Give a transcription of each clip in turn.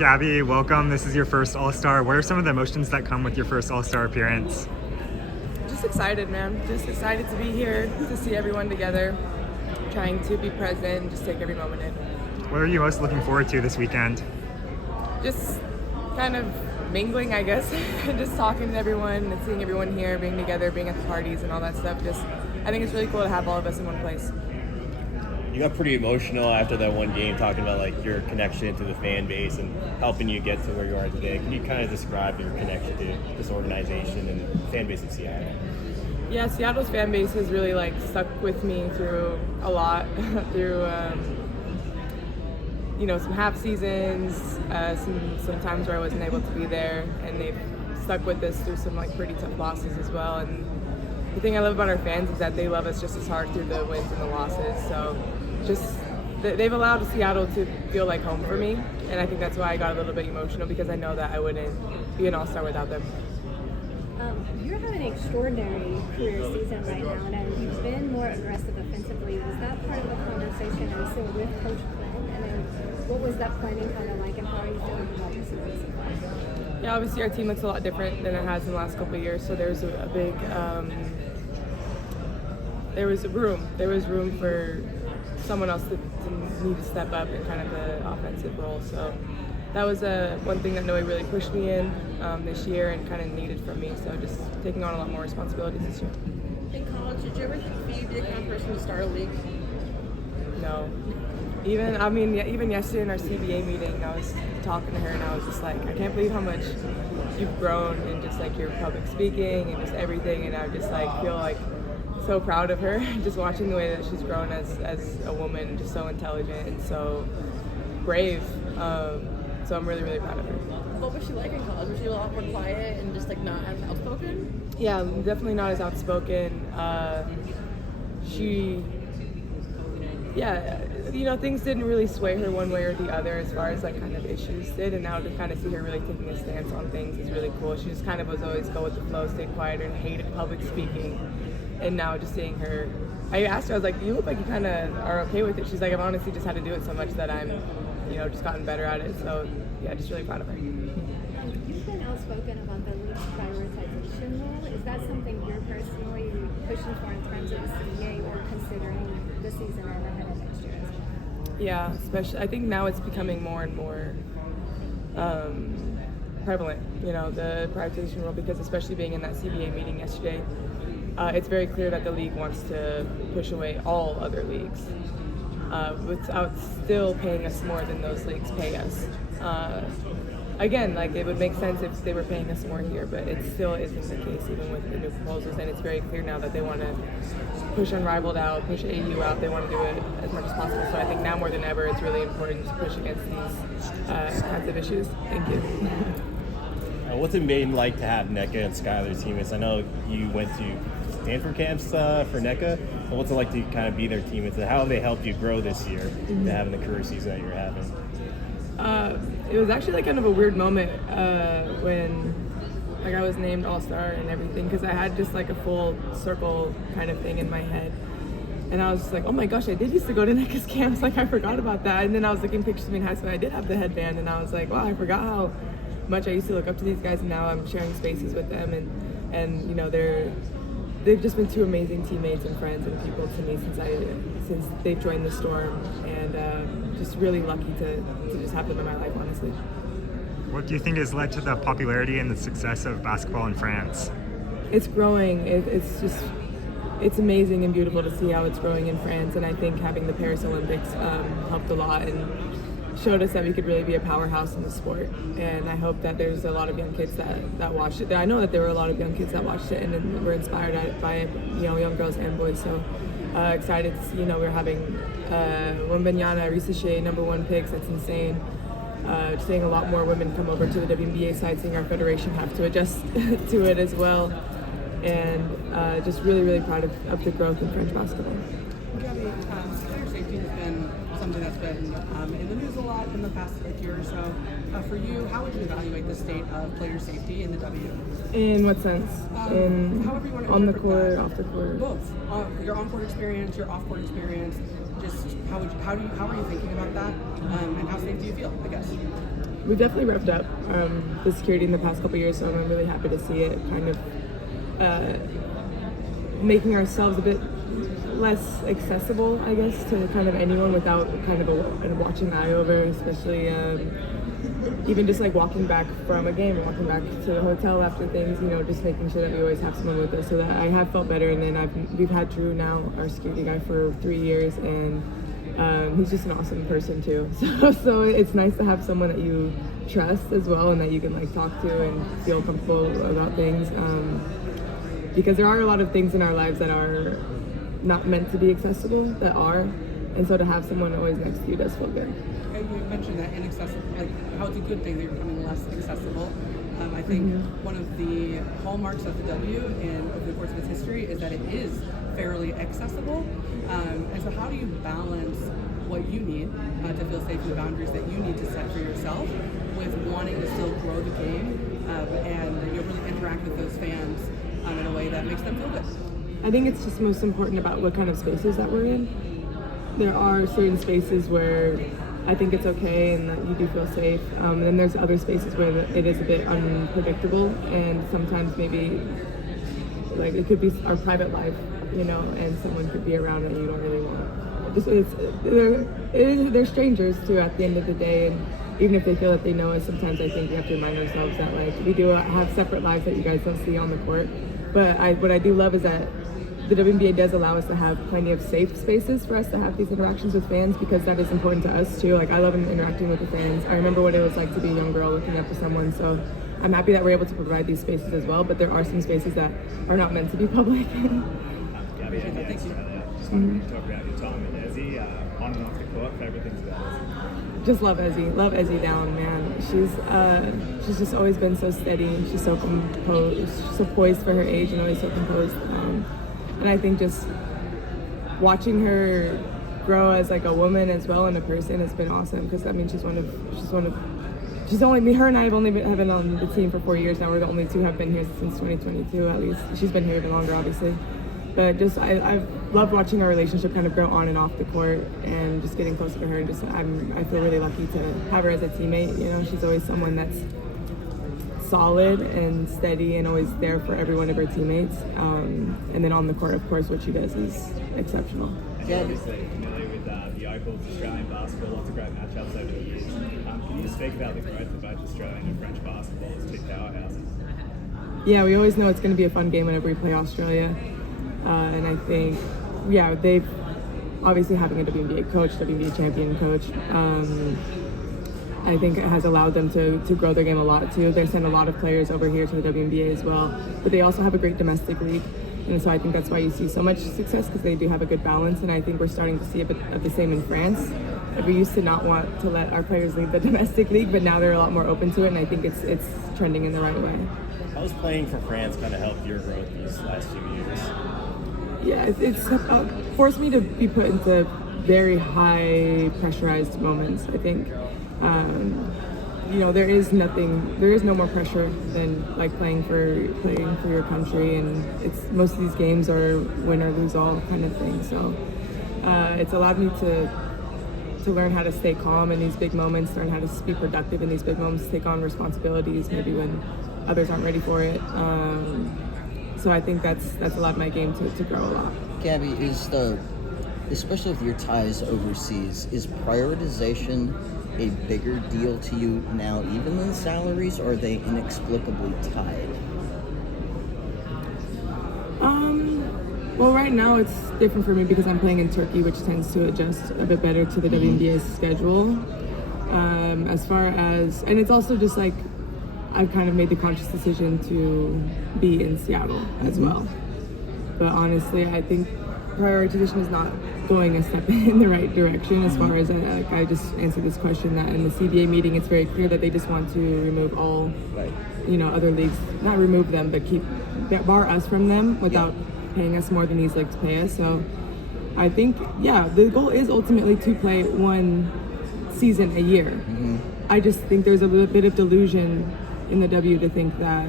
Gabby, welcome. This is your first All-Star. What are some of the emotions that come with your first All-Star appearance? Just excited, man. Just excited to be here, to see everyone together, trying to be present and just take every moment in. What are you most looking forward to this weekend? Just kind of mingling, I guess, just talking to everyone and seeing everyone here, being together, being at the parties and all that stuff. I think it's really cool to have all of us in one place. You got pretty emotional after that one game, talking about like your connection to the fan base and helping you get to where you are today. Can you kind of describe your connection to this organization and fan base of Seattle? Yeah, Seattle's fan base has really stuck with me through a lot, through some half seasons, some times where I wasn't able to be there, and they've stuck with us through some pretty tough losses as well. And the thing I love about our fans is that they love us just as hard through the wins and the losses. So they've allowed Seattle to feel like home for me, and I think that's why I got a little bit emotional, because I know that I wouldn't be an All-Star without them. You're having an extraordinary career season right now, and you've been more aggressive offensively. Was that part of the conversation also with Coach Quinn? And then what was that planning kind of like, and how are you feeling about this season so far? Yeah, obviously our team looks a lot different than it has in the last couple of years, so there's a big there was room for someone else to need to step up in kind of the offensive role. So that was one thing that Noe really pushed me in this year and kind of needed from me. So just taking on a lot more responsibilities this year. In college, did you ever think you'd be the kind of person to start a league? No. Even yesterday in our CBA meeting, I was talking to her and I was just like, I can't believe how much you've grown in just your public speaking and just everything. And I just feel so proud of her, just watching the way that she's grown as a woman, just so intelligent and so brave. So I'm really, really proud of her. What was she like in college? Was she a lot more quiet and just not as outspoken? Yeah, definitely not as outspoken. Things didn't really sway her one way or the other as far as kind of issues did, and now to kind of see her really taking a stance on things is really cool. She just kind of was always go with the flow, stay quieter, and hated public speaking. And now just seeing her, I asked her, I was like, you look like you kind of are okay with it. She's like, I've honestly just had to do it so much that I'm, just gotten better at it. So yeah, just really proud of her. You've been outspoken about the league's prioritization role. Is that something you're personally pushing for in terms of the CBA or considering the season and ahead of next year as well? Yeah, especially, I think now it's becoming more and more prevalent, the prioritization role, because especially being in that CBA meeting yesterday, it's very clear that the league wants to push away all other leagues without still paying us more than those leagues pay us. Again, it would make sense if they were paying us more here, but it still isn't the case even with the new proposals, and it's very clear now that they want to push Unrivaled out, push AU out. They want to do it as much as possible. So I think now more than ever, it's really important to push against these kinds of issues. Thank you. What's it been like to have NECA and Skylar's teammates? I know you went to Stanford camps for NECA. But what's it like to kind of be their teammates? How have they helped you grow this year to having the career season that you're having? It was actually kind of a weird moment when I was named All-Star and everything, because I had just a full circle kind of thing in my head. And I was just like, oh my gosh, I did used to go to NECA's camps. I forgot about that. And then I was looking pictures of me in high school. I did have the headband, and I was like, wow, I forgot how much I used to look up to these guys, and now I'm sharing spaces with them, and they've just been two amazing teammates and friends and people to me since they've joined the Storm, and just really lucky to just have them in my life, honestly. What do you think has led to the popularity and the success of basketball in France? It's growing. It's amazing and beautiful to see how it's growing in France, and I think having the Paris Olympics helped a lot and showed us that we could really be a powerhouse in the sport. And I hope that there's a lot of young kids that watched it. I know that there were a lot of young kids that watched it and were inspired by it, young girls and boys. So excited to see, we're having Wembenyana, Risa Shea, #1 picks. That's insane. Seeing a lot more women come over to the WNBA side, seeing our federation have to adjust to it as well. And just really, really proud of the growth in French basketball. Gabby, player safety has been something that's been in the news a lot in the past year or so. For you, how would you evaluate the state of player safety in the W? In what sense? However you want to on the interpret court, that. off the court? Both. Your on-court experience, your off-court experience. Just how are you thinking about that? And how safe do you feel, I guess? we've definitely revved up the security in the past couple years, so I'm really happy to see it kind of making ourselves a bit less accessible, I guess, to kind of anyone without kind of a watching eye over, especially even just like walking back from a game, walking back to the hotel after things, just making sure that we always have someone with us. So that I have felt better, and then we've had Drew now, our security guy, for 3 years, and he's just an awesome person too. So it's nice to have someone that you trust as well, and that you can like talk to and feel comfortable about things. Because there are a lot of things in our lives that are not meant to be accessible, that are, and so to have someone always next to you does feel good. You mentioned that inaccessible, like how it's a good thing that you're becoming less accessible. I think one of the hallmarks of the W and over the course of its history is that it is fairly accessible. And so how do you balance what you need to feel safe, and the boundaries that you need to set for yourself, with wanting to still grow the game and really interact with those fans in a way that makes them feel good? I think it's just most important about what kind of spaces that we're in. There are certain spaces where I think it's okay and that you do feel safe. And then there's other spaces where it is a bit unpredictable, and sometimes maybe like it could be our private life, and someone could be around that you don't really want. They're strangers too at the end of the day, and even if they feel that they know us, sometimes I think we have to remind ourselves that like we do have separate lives that you guys don't see on the court. But what I do love is that the WNBA does allow us to have plenty of safe spaces for us to have these interactions with fans, because that is important to us too. Like I love interacting with the fans. I remember what it was like to be a young girl looking up to someone, so I'm happy that we're able to provide these spaces as well, but there are some spaces that are not meant to be public. Gabby, NBA Australia. Just wondering, talk about your time in Aussie, on and off the court, favourite things about Aussie? Just love Ezzy down, man. She's just always been so steady. She's so composed, so poised for her age, and always so composed. And I think just watching her grow as like a woman as well and a person has been awesome, because I mean she's only, her and I have only been on the team for 4 years now. We're the only two who have been here since 2022 at least. She's been here even longer, obviously. But just I've loved watching our relationship kind of grow on and off the court, and just getting closer to her. And just I feel really lucky to have her as a teammate. She's always someone that's solid and steady and always there for every one of her teammates. And then on the court, of course, what she does is exceptional. And you're obviously familiar with the Opals, Australian basketball, lots of great matchups over the years. Can you speak about the growth of both Australian and French basketball as two powerhouses? Yeah, we always know it's going to be a fun game whenever we play Australia. And I think, they've obviously having a WNBA coach, WNBA champion coach, I think it has allowed them to grow their game a lot too. They send a lot of players over here to the WNBA as well, but they also have a great domestic league. And so I think that's why you see so much success, because they do have a good balance. And I think we're starting to see a bit of the same in France. We used to not want to let our players leave the domestic league, but now they're a lot more open to it, and I think it's trending in the right way. How has playing for France kind of helped your growth these last few years? Yeah, it's forced me to be put into very high pressurized moments. I think, there is no more pressure than like playing for your country, and most of these games are win or lose all kind of thing. So it's allowed me to learn how to stay calm in these big moments, learn how to be productive in these big moments, take on responsibilities maybe when others aren't ready for it. So I think that's allowed my game to grow a lot. Gabby, especially with your ties overseas, is prioritization a bigger deal to you now, even than salaries, or are they inexplicably tied? Well, right now it's different for me because I'm playing in Turkey, which tends to adjust a bit better to the WNBA's schedule. As far as, and it's also just like I've kind of made the conscious decision to be in Seattle as well. But honestly, I think prioritization is not going a step in the right direction as far as I just answered this question that in the CBA meeting, it's very clear that they just want to remove all, other leagues, not remove them, but bar us from them without paying us more than these leagues pay us. So I think, the goal is ultimately to play one season a year. I just think there's a little bit of delusion in the W to think that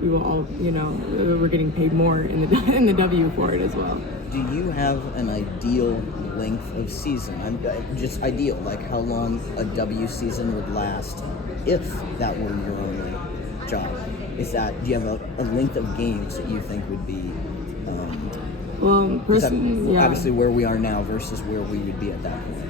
we will all, we're getting paid more in the in the W for it as well. Do you have an ideal length of season? Just ideal, like how long a W season would last if that were your only job. Do you have a length of games that you think would be? Obviously where we are now versus where we would be at that point.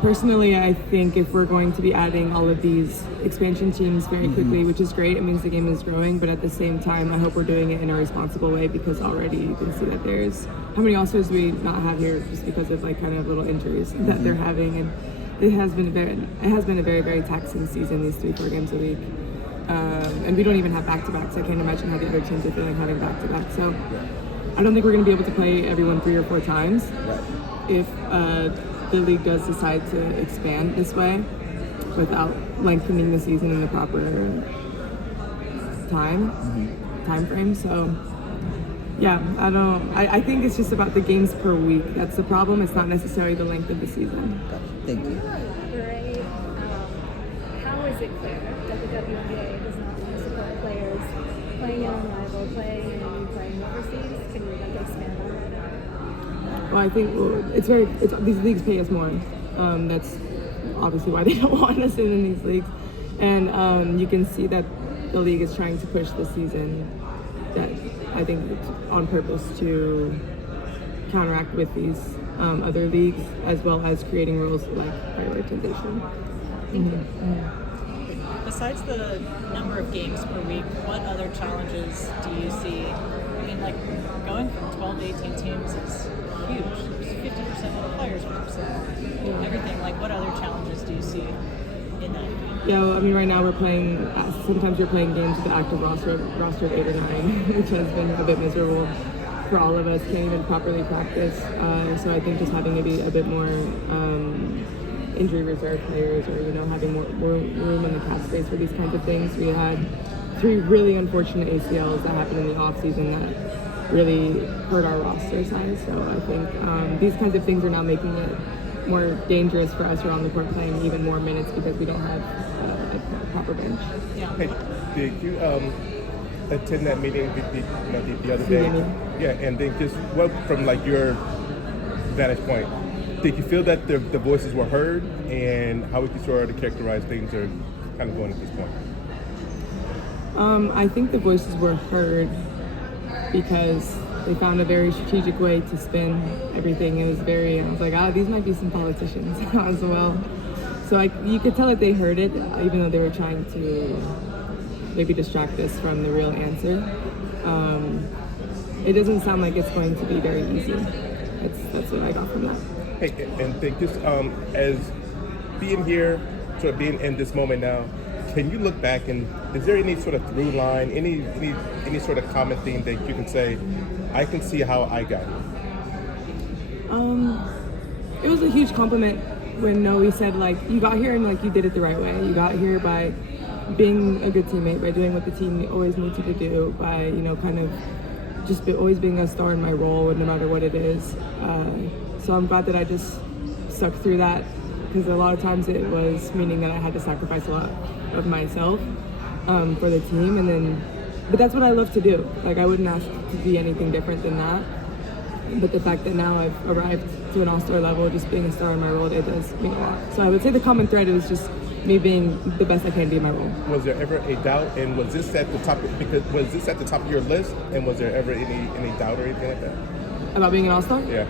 Personally, I think if we're going to be adding all of these expansion teams very quickly, which is great, it means the game is growing, but at the same time, I hope we're doing it in a responsible way, because already you can see that there's, how many All-Stars do we not have here just because of like kind of little injuries that they're having, and it has been a very, very taxing season, these 3-4 games a week. And we don't even have back-to-backs. I can't imagine how the other teams are feeling having back-to-backs. So I don't think we're going to be able to play everyone 3 or 4 times. If the league does decide to expand this way without lengthening the season in the proper time frame. So yeah, I think it's just about the games per week. That's the problem. It's not necessarily the length of the season. Thank you. Great. How is it clear that the WNBA does not want to support players playing in on rival, playing in playing overseas? Can you expand on that? Well, I think these leagues pay us more. That's obviously why they don't want us in these leagues. And you can see that the league is trying to push the season, that I think it's on purpose to counteract with these other leagues, as well as creating rules like prioritization. Besides the number of games per week, what other challenges do you see? I mean, like, going from 12 to 18 teams is huge. 50% of the players, 50%. Everything. Like, what other challenges do you see in that? Yeah, well, I mean, right now we're playing, sometimes you're playing games with the active roster of 8 or 9, which has been a bit miserable for all of us. Can't even properly practice. So I think just having maybe a bit more injury reserve players, or having more room in the cap space for these kinds of things. We had 3 really unfortunate ACLs that happened in the off season that really hurt our roster size. So I think these kinds of things are now making it more dangerous for us around the court, playing even more minutes because we don't have a proper bench. Hey, did you attend that meeting the other day? Yeah, and then just from like your vantage point, did you feel that the voices were heard, and how would you sort of characterize things are kind of going at this point? I think the voices were heard because they found a very strategic way to spin everything. I was like, these might be some politicians as well. So you could tell that they heard it, even though they were trying to maybe distract us from the real answer. It doesn't sound like it's going to be very easy. That's what I got from that. Hey, and think just as being here, sort of being in this moment now, can you look back and is there any sort of through line, any sort of common theme that you can say, I can see how I got here? It was a huge compliment when Noe said, like, you got here and like you did it the right way. You got here by being a good teammate, by doing what the team always needs you to do, by kind of just always being a star in my role, no matter what it is. So I'm glad that I just stuck through that, because a lot of times it was meaning that I had to sacrifice a lot of myself for the team, but that's what I love to do. Like, I wouldn't ask to be anything different than that. But the fact that now I've arrived to an all-star level, just being a star in my role, it does mean a lot. So I would say the common thread is just me being the best I can be in my role. Was there ever a doubt, and was this at the top of your list, and was there ever any doubt or anything like that? About being an all-star? Yeah.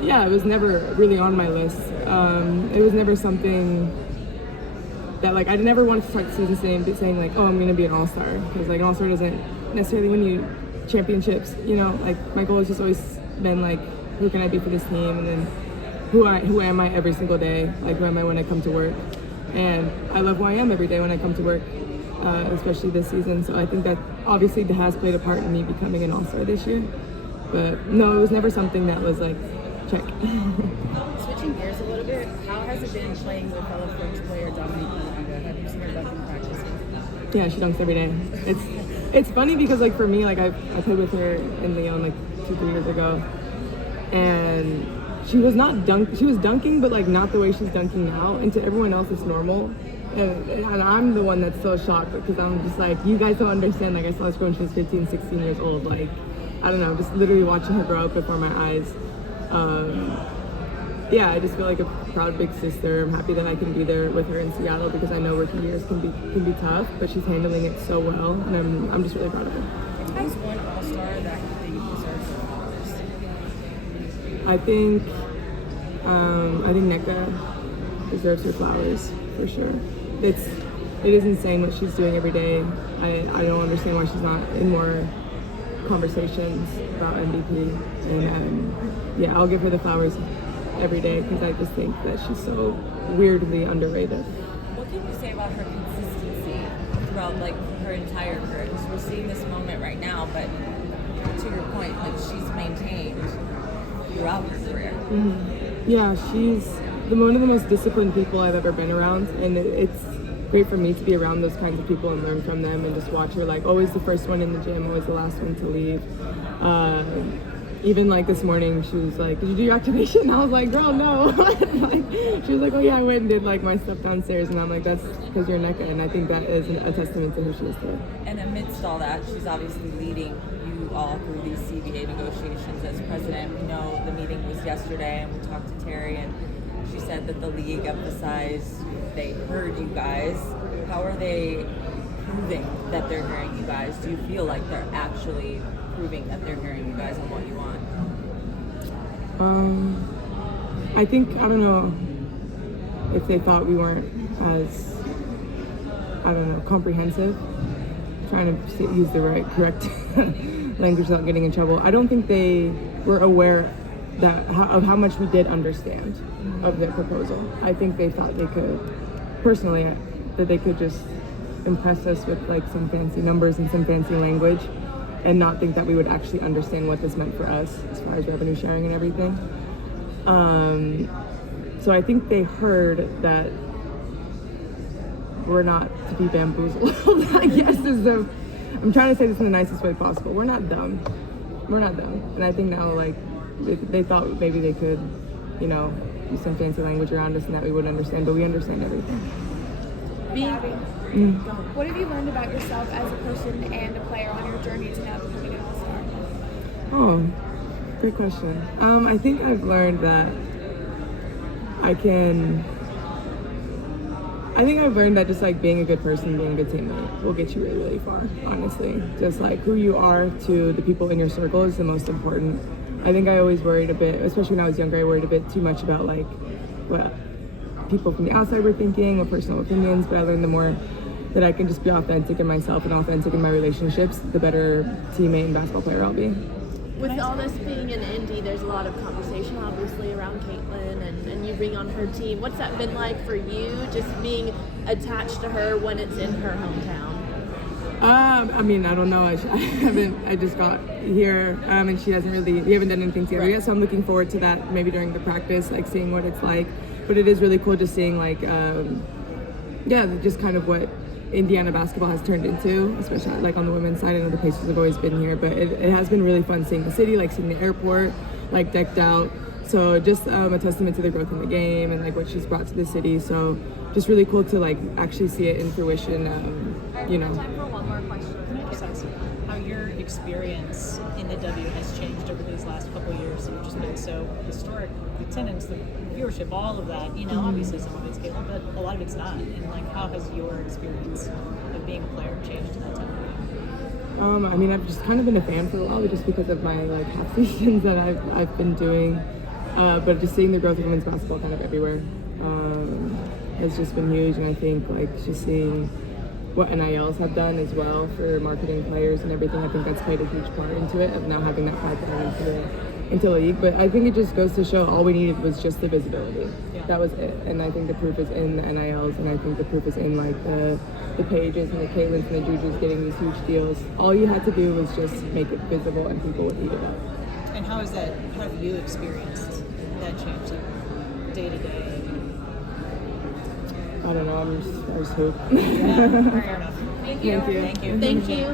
Yeah, it was never really on my list. It was never something that, like, I never wanted to start the season saying like, oh, I'm going to be an all-star, because like an all-star doesn't necessarily win you championships. Like, my goal has just always been like, who can I be for this team, and then who am I every single day? Like, who am I when I come to work? And I love who I am every day when I come to work, especially this season. So I think that obviously has played a part in me becoming an all-star this year. But no, it was never something that was like, check. Switching gears a little bit, how has it been playing with fellow French player Dominique Malanga? Have you seen her dunk in practice? Yeah, she dunks every day. It's funny because, like, for me, like, I played with her in Lyon like 2-3 years ago, and she was dunking, but like not the way she's dunking now. And to everyone else, it's normal. And I'm the one that's so shocked because I'm just like, you guys don't understand. Like, I saw this girl when she was 15, 16 years old. Like, I don't know, just literally watching her grow up before my eyes. Yeah, I just feel like a proud big sister. I'm happy that I can be there with her in Seattle because I know rookie years can be tough, but she's handling it so well, and I'm just really proud of her. Who's one All-Star that you think deserves flowers? I think Nneka deserves her flowers for sure. It is insane what she's doing every day. I don't understand why she's not in more conversations about MVP. And yeah, I'll give her the flowers every day because I just think that she's so weirdly underrated. What can you say about her consistency throughout like her entire career? Because we're seeing this moment right now, but to your point, like she's maintained throughout her career. Mm-hmm. Yeah, she's one of the most disciplined people I've ever been around, and it's great for me to be around those kinds of people and learn from them and just watch her, like, always the first one in the gym, always the last one to leave. Even like this morning, she was like, "Did you do your activation?" I was like, "Girl, no." Like, she was like, "Oh yeah, I went and did like my stuff downstairs," and I'm like, "That's because you're Nneka," and I think that is a testament to who she is today. And amidst all that, she's obviously leading you all through these CBA negotiations as president. We know the meeting was yesterday, and we talked to Terry, and she said that the league emphasized they heard you guys. How are they proving that they're hearing you guys? Do you feel like they're actually proving that they're hearing you guys on what you want? I think, I don't know if they thought we weren't as, I don't know, comprehensive. I'm trying to use the correct language without getting in trouble. I don't think they were aware of how much we did understand of their proposal. I think they thought they could, personally, that they could just impress us with like some fancy numbers and some fancy language and not think that we would actually understand what this meant for us as far as revenue sharing and everything. So I think they heard that we're not to be bamboozled, I guess I'm trying to say this in the nicest way possible. We're not dumb. We're not dumb. And I think now, like, they thought maybe they could, you know, use some fancy language around us and that we wouldn't understand, but we understand everything. What have you learned about yourself as a person and a player on your journey to now becoming an All-Star? Oh, great question. I think I've learned that just like being a good person, being a good teammate will get you really, really far, honestly. Just like who you are to the people in your circle is the most important. I think I always worried a bit, especially when I was younger, I worried a bit too much about like what people from the outside were thinking or personal opinions, but I learned the more that I can just be authentic in myself and authentic in my relationships, the better teammate and basketball player I'll be. With all this being in Indy, there's a lot of conversation obviously around Caitlin and you being on her team. What's that been like for you, just being attached to her when it's in her hometown? I mean, I don't know. I just got here, and we haven't done anything together yet, so I'm looking forward to that maybe during the practice, like seeing what it's like. But it is really cool just seeing like, just kind of what Indiana basketball has turned into, especially like on the women's side. I know the Pacers have always been here, but it has been really fun seeing the city, like seeing the airport, like decked out. So just a testament to the growth in the game and like what she's brought to the city. So just really cool to like actually see it in fruition. You know. Time for one more question. Can I just ask how your experience in the W has changed over these last couple of years? You've just been so historic, the attendance, the viewership, all of that. You know, obviously some of it's Caitlin, but a lot of it's not. And like, how has your experience of being a player changed in that time? I mean, I've just kind of been a fan for a while, just because of my like half seasons that I've been doing. But just seeing the growth of women's basketball kind of everywhere has just been huge, and I think like just seeing what NILs have done as well for marketing players and everything, I think that's played a huge part into it, of now having that pipeline into the league. But I think it just goes to show all we needed was just the visibility. Yeah. That was it. And I think the proof is in the NILs, and I think the proof is in like the Pages and the Caitlins and the Jujus getting these huge deals. All you had to do was just make it visible, and people would eat it up. And how have you experienced that change day to day? I don't know, I just hope. Yeah, fair enough. Thank you. Thank you. Thank you.